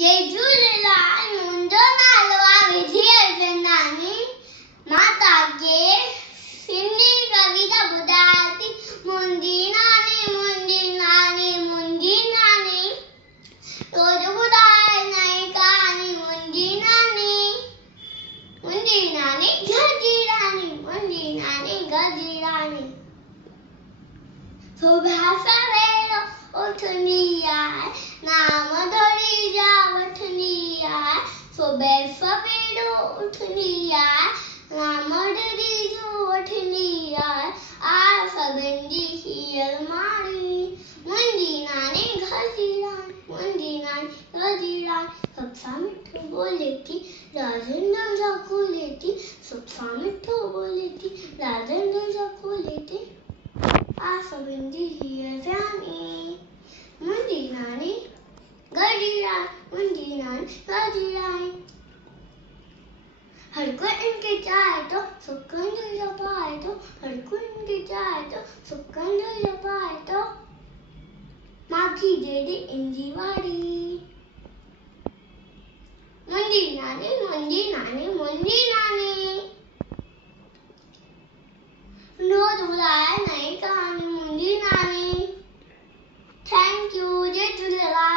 जय झूलेलाल। मुंहिंजो नालो आहे विधि नानी। मां तव्हांखे सिंधी कविता ॿुधायां थी। मुंहिंजी नानी मुंहिंजी नानी मुंहिंजी नानी रोज़ ॿुधाए नई कहानी। मुंहिंजी नानी घर जी रानी। मुंहिंजी नानी घर जी रानी। सुबह सवेरो उठंदी आहे, नाम धरी जा वठंदी आहे। सुबह सवेरो उठंदी आहे, नाम धरी जो वठंदी आहे। आ सभिनि जी हीअर माणी। मुंहिंजी नानी घर जी रानी। मुंहिंजी नानी घर जी रानी। सबसा मिठो बोले थी, राजन दरवाजा खोले थी। सबसा मिठो बोले थी, राजन दरवाजा खोले थी। आ सभिनि जी हीअर रानी। मुंहिंजी नानी घर जी रानी। मुंहिंजी नानी घर जी रानी। हर कोई इनके चाहे तो सुकन दिल पाए तो। हर कोई इनके चाहे तो सुकन दिल पाए तो। माखी दे दे इंजी वाड़ी। मुंहिंजी नानी मुंहिंजी नानी मुंहिंजी नानी रोज़ ॿुधाए नई कहानी। मुंहिंजी नानी। Thank you. जय झूलेलाल।